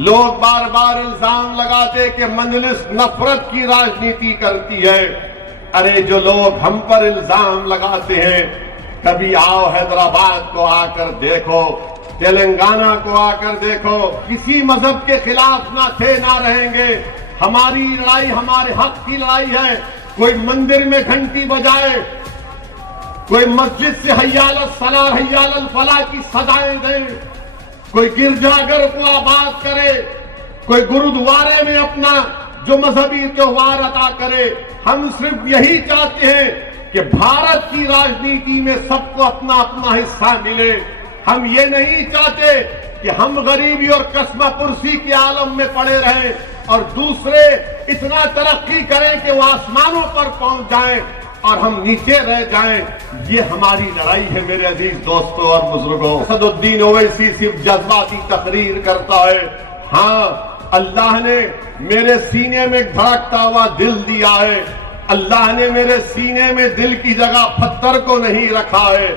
लोग बार बार इल्जाम लगाते कि मजलिस नफरत की राजनीति करती है। अरे जो लोग हम पर इल्जाम लगाते हैं, कभी आओ हैदराबाद को आकर देखो, तेलंगाना को आकर देखो, किसी मजहब के खिलाफ ना थे ना रहेंगे। हमारी लड़ाई हमारे हक की लड़ाई है। कोई मंदिर में घंटी बजाए, कोई मस्जिद से हय्याल सलाह हय्याल फलाह की सदाएं दे, कोई गिरजाघर को आबाद करे, कोई गुरुद्वारे में अपना जो मजहबी त्योहार अदा करे। हम सिर्फ यही चाहते हैं कि भारत की राजनीति में सबको अपना अपना हिस्सा मिले। हम ये नहीं चाहते कि हम गरीबी और कस्मापुरसी के आलम में पड़े रहें और दूसरे इतना तरक्की करें कि वो आसमानों पर पहुंच जाएं और हम नीचे रह जाएं। ये हमारी लड़ाई है मेरे अजीज दोस्तों और बुजुर्गों। असदुद्दीन ओवैसी सिर्फ जज्बाती तकरीर करता है। हाँ, अल्लाह ने मेरे सीने में धड़कता हुआ दिल दिया है। अल्लाह ने मेरे सीने में दिल की जगह पत्थर को नहीं रखा है।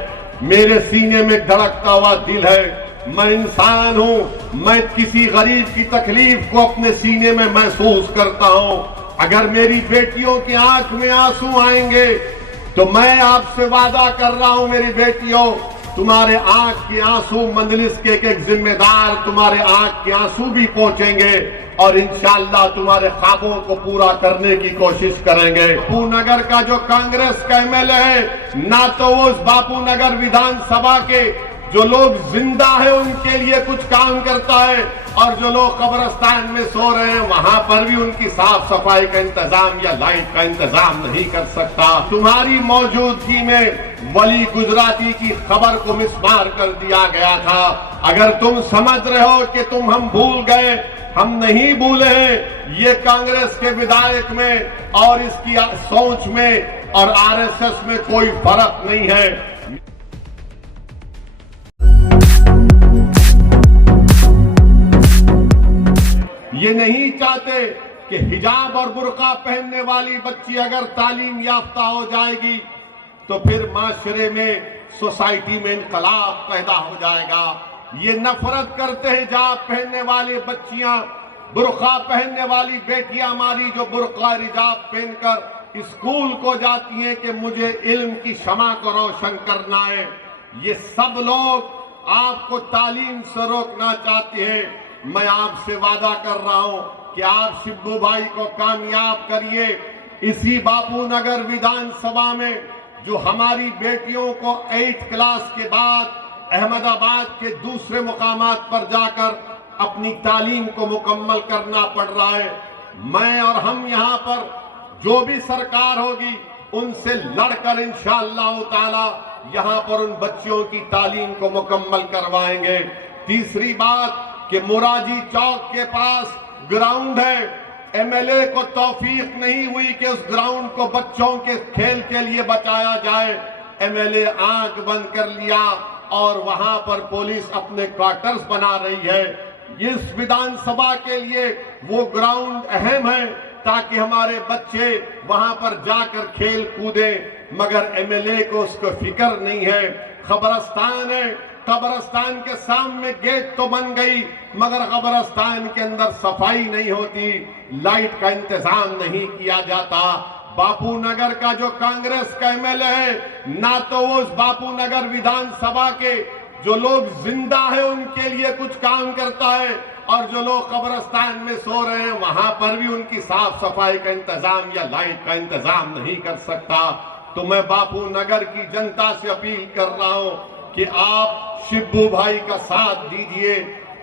मेरे सीने में धड़कता हुआ दिल है। मैं इंसान हूं। मैं किसी गरीब की तकलीफ को अपने सीने में महसूस करता हूं। अगर मेरी बेटियों की आंख में आंसू आएंगे तो मैं आपसे वादा कर रहा हूं मेरी बेटियों, तुम्हारे आंख के आंसू मंजलिस के एक जिम्मेदार तुम्हारे आंख के आंसू भी पहुंचेंगे और इंशाअल्लाह तुम्हारे ख्वाबों को पूरा करने की कोशिश करेंगे। बापू नगर का जो कांग्रेस का एमएलए है, ना तो वो उस बापू नगर विधानसभा के जो लोग जिंदा है उनके लिए कुछ काम करता है और जो लोग कब्रिस्तान में सो रहे हैं वहां पर भी उनकी साफ सफाई का इंतजाम या लाइट का इंतजाम नहीं कर सकता। तुम्हारी मौजूदगी में वली गुजराती की खबर को मिसमार कर दिया गया था। अगर तुम समझ रहे हो कि हम भूल गए, हम नहीं भूले हैं। ये कांग्रेस के विधायक में और इसकी सोच में और आरएसएस में कोई फर्क नहीं है। ये नहीं चाहते कि हिजाब और बुर्का पहनने वाली बच्ची अगर तालीम याफ्ता हो जाएगी तो फिर माशरे में, सोसाइटी में इनकलाब पैदा हो जाएगा। ये नफरत करते हैं हिजाब पहनने वाली बच्चियां, बुर्का पहनने वाली बेटियां हमारी जो बुर्का हिजाब पहनकर स्कूल को जाती हैं कि मुझे इल्म की शमा को रोशन करना है। ये सब लोग आपको तालीम से रोकना चाहते हैं। मैं आपसे वादा कर रहा हूं कि आप शिब्बू भाई को कामयाब करिए। इसी बापू नगर विधानसभा में जो हमारी बेटियों को 8th क्लास के बाद अहमदाबाद के दूसरे मुकामात पर जाकर अपनी तालीम को मुकम्मल करना पड़ रहा है, मैं और हम यहां पर जो भी सरकार होगी उनसे लड़कर इंशाअल्लाह ताला यहां पर उन बच्चियों की तालीम को मुकम्मल करवाएंगे। तीसरी बात कि मुराजी चौक के पास ग्राउंड है। एमएलए को तौफीक नहीं हुई कि उस ग्राउंड को बच्चों के खेल के लिए बचाया जाए। एमएलए आंख बंद कर लिया और वहां पर पुलिस अपने क्वार्टर्स बना रही है। इस विधानसभा के लिए वो ग्राउंड अहम है ताकि हमारे बच्चे वहां पर जाकर खेल कूदे, मगर एमएलए को उसको फिक्र नहीं है। कब्रिस्तान है, कब्रिस्तान के सामने गेट तो बन गई मगर कब्रिस्तान के अंदर सफाई नहीं होती, लाइट का इंतजाम नहीं किया जाता। बापू नगर का जो कांग्रेस का एमएलए है, ना तो वो उस बापू नगर विधानसभा के जो लोग जिंदा है उनके लिए कुछ काम करता है और जो लोग कब्रिस्तान में सो रहे हैं वहां पर भी उनकी साफ सफाई का इंतजाम या लाइट का इंतजाम नहीं कर सकता। तो मैं बापू नगर की जनता से अपील कर रहा हूं कि आप शिब्बू भाई का साथ दीजिए।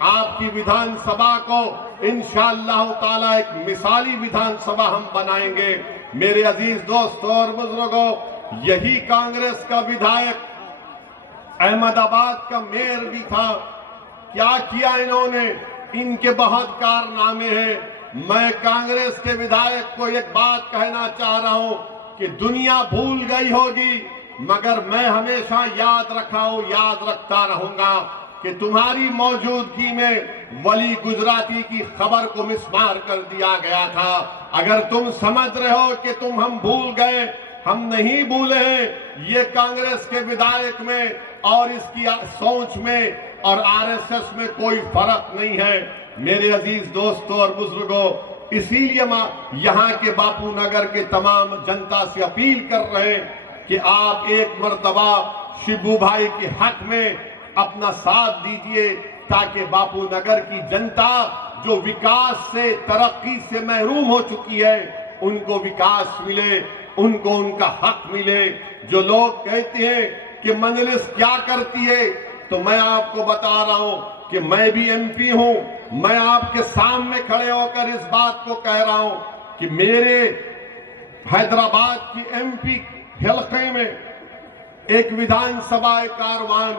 आपकी विधानसभा को इंशाअल्लाह ताला एक मिसाली विधानसभा हम बनाएंगे। मेरे अजीज दोस्तों और बुजुर्गों, यही कांग्रेस का विधायक अहमदाबाद का मेयर भी था। क्या किया इन्होंने? इनके बहुत कारनामे हैं। मैं कांग्रेस के विधायक को एक बात कहना चाह रहा हूं कि दुनिया भूल गई होगी मगर मैं हमेशा याद रखता रहूंगा कि तुम्हारी मौजूदगी में वली गुजराती की खबर को मिसमार कर दिया गया था। अगर तुम समझ रहे हो कि हम भूल गए, हम नहीं भूले हैं। ये कांग्रेस के विधायक में और इसकी सोच में और आरएसएस में कोई फर्क नहीं है। मेरे अजीज दोस्तों और बुजुर्गों, इसीलिए यहाँ के बापू नगर के तमाम जनता से अपील कर रहे हैं कि आप एक मर्तबा शिबू भाई के हक में अपना साथ दीजिए, ताकि बापू नगर की जनता जो विकास से, तरक्की से महरूम हो चुकी है, उनको विकास मिले, उनको उनका हक मिले। जो लोग कहते हैं कि मजलिस क्या करती है, तो मैं आपको बता रहा हूं कि मैं भी एमपी हूं। मैं आपके सामने खड़े होकर इस बात को कह रहा हूं कि मेरे हैदराबाद की एमपी हलके में एक विधानसभा कारवान,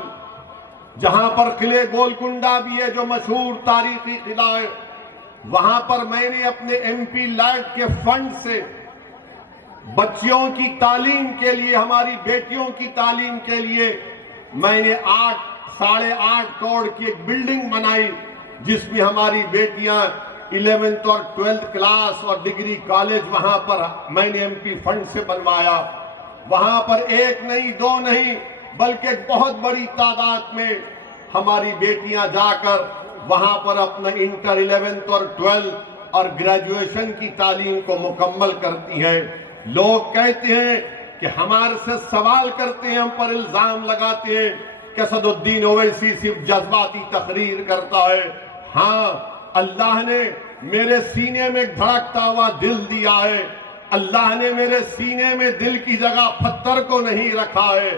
जहां पर किले गोलकुंडा भी है जो मशहूर तारीखी किला है, वहां पर मैंने अपने एमपी लैंड के फंड से बच्चियों की तालीम के लिए, हमारी बेटियों की तालीम के लिए मैंने 8.5 करोड़ की एक बिल्डिंग बनाई, जिसमें हमारी बेटियां 11th और 12th क्लास और डिग्री कॉलेज वहां पर मैंने एमपी फंड से बनवाया। वहां पर एक नहीं, दो नहीं, बल्कि बहुत बड़ी तादाद में हमारी बेटियां जाकर वहां पर अपना इंटर, 11th और 12th और ग्रेजुएशन की तालीम को मुकम्मल करती हैं। लोग कहते हैं कि हमारे से सवाल करते हैं, हम पर इल्जाम लगाते हैं कि असदुद्दीन ओवैसी सिर्फ जज्बाती तकरीर करता है। हाँ, अल्लाह ने मेरे सीने में धड़कता हुआ दिल दिया है। अल्लाह ने मेरे सीने में दिल की जगह पत्थर को नहीं रखा है,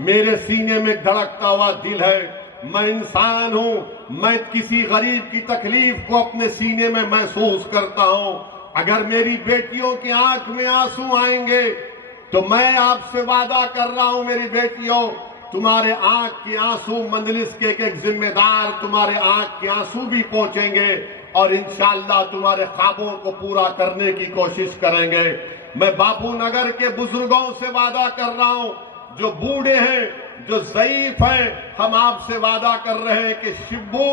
मेरे सीने में धड़कता हुआ दिल है। मैं इंसान हूं, मैं किसी गरीब की तकलीफ को अपने सीने में महसूस करता हूं। अगर मेरी बेटियों की आंख में आंसू आएंगे तो मैं आपसे वादा कर रहा हूं मेरी बेटियों, तुम्हारे आंख के आंसू मजलिस के एक जिम्मेदार तुम्हारे आंख के आंसू भी पहुंचेंगे और इंशाअल्लाह तुम्हारे ख्वाबों को पूरा करने की कोशिश करेंगे। मैं बापू नगर के बुजुर्गों से वादा कर रहा हूं, जो बूढ़े हैं, जो ज़ईफ हैं, हम आपसे वादा कर रहे हैं कि शिब्बू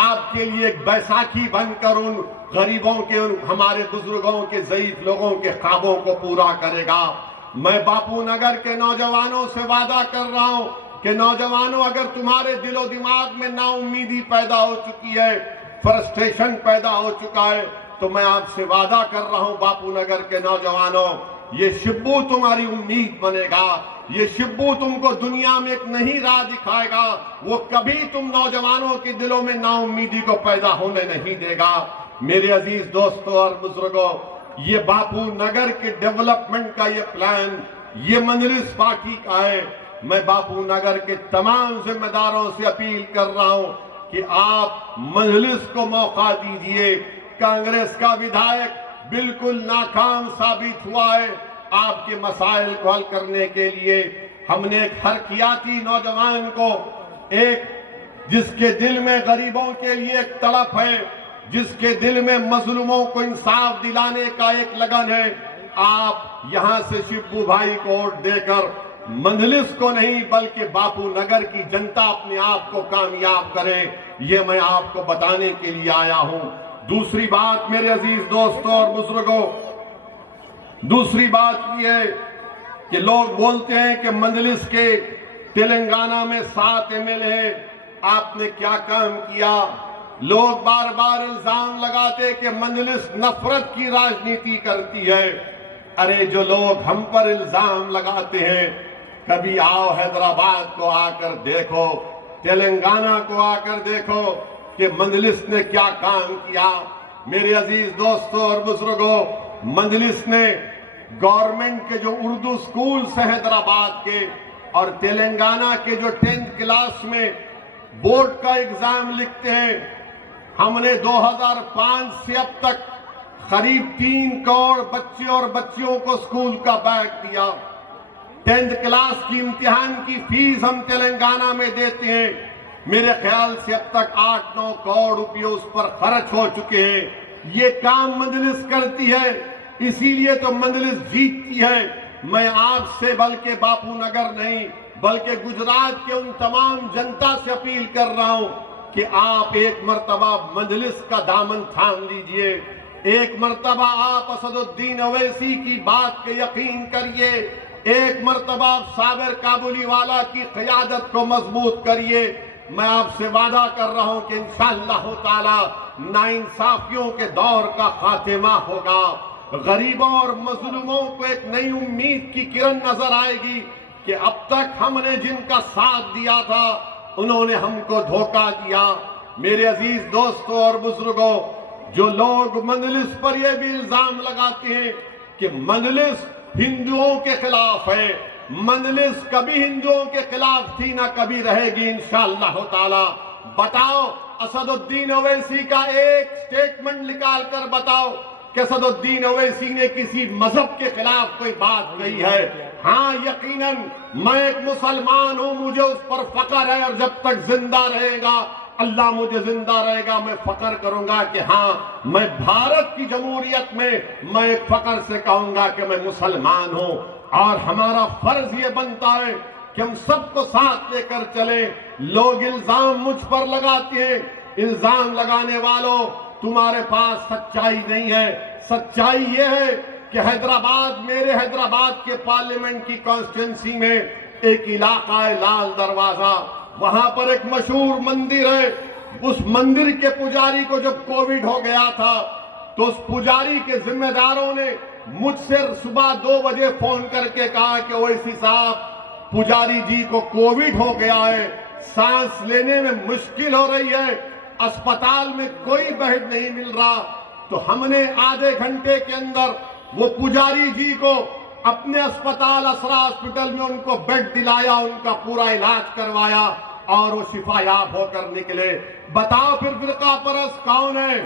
आपके लिए एक बैसाखी बनकर उन गरीबों के, उन हमारे बुजुर्गों के, ज़ईफ लोगों के ख्वाबों को पूरा करेगा। मैं बापू नगर के नौजवानों से वादा कर रहा हूं कि नौजवानों, अगर तुम्हारे दिलो दिमाग में नाउम्मीदी पैदा हो चुकी है, फ्रस्ट्रेशन पैदा हो चुका है, तो मैं आपसे वादा कर रहा हूं बापू नगर के नौजवानों, ये शिब्बू तुम्हारी उम्मीद बनेगा। ये शिब्बू तुमको दुनिया में एक नई राह दिखाएगा। वो कभी तुम नौजवानों के दिलों में नाउम्मीदी को पैदा होने नहीं देगा। मेरे अजीज दोस्तों और बुजुर्गों, ये बापू नगर के डेवलपमेंट का ये प्लान, ये मजलिस पार्टी का है। मैं बापू नगर के तमाम जिम्मेदारों से अपील कर रहा हूं कि आप मजलिस को मौका दीजिए। कांग्रेस का विधायक बिल्कुल नाकाम साबित हुआ है आपके मसाइल को हल करने के लिए। हमने एक हरकियाती नौजवान को, एक जिसके दिल में गरीबों के लिए एक तड़प है, जिसके दिल में मजलूमों को इंसाफ दिलाने का एक लगन है, आप यहां से शिब्बू भाई को वोट देकर मजलिस को नहीं बल्कि बापू नगर की जनता अपने आप को कामयाब करे, ये मैं आपको बताने के लिए आया हूं। दूसरी बात मेरे अजीज दोस्तों और बुजुर्गों, दूसरी बात यह है कि लोग बोलते हैं कि मजलिस के तेलंगाना में 7 एमएलए हैं, आपने क्या काम किया। लोग बार बार इल्जाम लगाते कि मजलिस नफरत की राजनीति करती है। अरे जो लोग हम पर इल्जाम लगाते हैं, कभी आओ हैदराबाद को आकर देखो, तेलंगाना को आकर देखो कि मजलिस ने क्या काम किया। मेरे अजीज दोस्तों और बुजुर्गों, मजलिस ने गवर्नमेंट के जो उर्दू स्कूल से हैदराबाद के और तेलंगाना के जो 10th क्लास में बोर्ड का एग्जाम लिखते हैं, हमने 2005 से अब तक करीब 3 करोड़ बच्चे और बच्चियों को स्कूल का बैग दिया। 10th क्लास की इम्तिहान की फीस हम तेलंगाना में देते हैं। मेरे ख्याल से अब तक 8-9 करोड़ रुपये उस पर खर्च हो चुके हैं। ये काम मजलिस करती है, इसीलिए तो मजलिस जीतती है। मैं आपसे बल्कि बापू नगर नहीं बल्कि गुजरात के उन तमाम जनता से अपील कर रहा हूं कि आप एक मर्तबा मजलिस का दामन थाम लीजिए। एक मर्तबा आप असदुद्दीन ओवैसी की बात के यकीन करिए। एक मर्तबा आप साबिर काबुलीवाला की क़यादत को मजबूत करिए। मैं आपसे वादा कर रहा हूं कि इंशाअल्लाह ताला नाइंसाफियों के दौर का खात्मा होगा। गरीबों और मजलूमों को एक नई उम्मीद की किरण नजर आएगी कि अब तक हमने जिनका साथ दिया था उन्होंने हमको धोखा दिया। मेरे अजीज दोस्तों और बुजुर्गों, जो लोग मजलिस पर यह भी इल्जाम लगाते हैं कि मजलिस हिंदुओं के खिलाफ है, मजलिस कभी हिंदुओं के खिलाफ थी ना कभी रहेगी इंशाअल्लाह ताला। बताओ, असदुद्दीन ओवैसी का एक स्टेटमेंट निकाल कर बताओ कि असदुद्दीन ओवैसी ने किसी मजहब के खिलाफ कोई बात कही है? हाँ, यकीनन मैं एक मुसलमान हूं, मुझे उस पर फख्र है और जब तक जिंदा रहेगा, अल्लाह मुझे जिंदा रहेगा, मैं फख्र करूंगा कि हाँ, मैं भारत की जमहूरियत में मैं एक फख्र से कहूंगा कि मैं मुसलमान हूं। और हमारा फर्ज ये बनता है कि हम सबको साथ लेकर चले। लोग इल्जाम मुझ पर लगाते हैं, इल्जाम लगाने वालों, तुम्हारे पास सच्चाई नहीं है। सच्चाई ये है कि हैदराबाद, मेरे हैदराबाद के पार्लियामेंट की कॉन्स्टिट्यूंसी में एक इलाका है लाल दरवाजा, वहां पर एक मशहूर मंदिर है। उस मंदिर के पुजारी को जब कोविड हो गया था तो उस पुजारी के जिम्मेदारों ने मुझसे सुबह 2 बजे फोन करके कहा कि ओवैसी साहब, पुजारी जी को कोविड हो गया है, सांस लेने में मुश्किल हो रही है, अस्पताल में कोई बेड नहीं मिल रहा। तो हमने आधे घंटे के अंदर वो पुजारी जी को अपने अस्पताल असरा हॉस्पिटल में उनको बेड दिलाया, उनका पूरा इलाज करवाया और वो शिफायाब होकर निकले। बताओ फिर फिरका परस्त कौन है?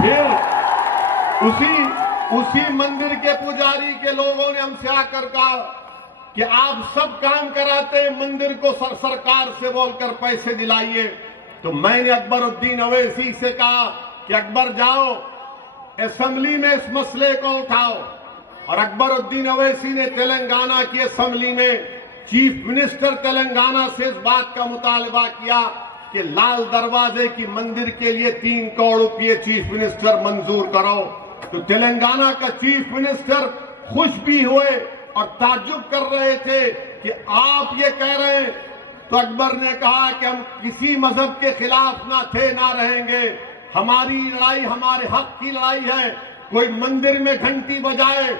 फिर उसी मंदिर के पुजारी के लोगों ने हमसे आकर कहा कि आप सब काम कराते, मंदिर को सरकार से बोलकर पैसे दिलाइए। तो मैंने अकबरुद्दीन ओवैसी से कहा कि अकबर जाओ असेंबली में इस मसले को उठाओ। और अकबरुद्दीन ओवैसी ने तेलंगाना की असेंबली में चीफ मिनिस्टर तेलंगाना से इस बात का मुतालबा किया कि लाल दरवाजे की मंदिर के लिए 3 करोड़ रुपये चीफ मिनिस्टर मंजूर करो। तो तेलंगाना का चीफ मिनिस्टर खुश भी हुए और ताज्जुब कर रहे थे कि आप ये कह रहे हैं। तो अकबर ने कहा कि हम किसी मजहब के खिलाफ ना थे ना रहेंगे, हमारी लड़ाई हमारे हक की लड़ाई है। कोई मंदिर में घंटी बजाए,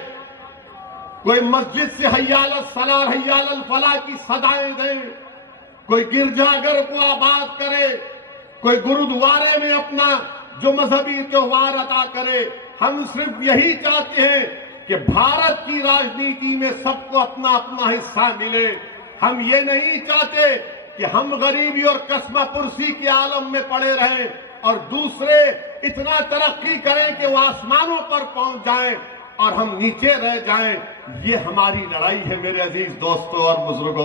कोई मस्जिद से हय्याल सलाह हय्याल फलाह की सदाएं दे, कोई गिरजाघर को आबाद करे, कोई गुरुद्वारे में अपना जो मजहबी त्योहार अदा करे। हम सिर्फ यही चाहते हैं कि भारत की राजनीति में सबको अपना अपना हिस्सा मिले। हम ये नहीं चाहते कि हम गरीबी और कस्मापुरसी के आलम में पड़े रहें और दूसरे इतना तरक्की करें कि वो आसमानों पर पहुंच जाएं और हम नीचे रह जाएं। ये हमारी लड़ाई है मेरे अजीज दोस्तों और बुजुर्गों।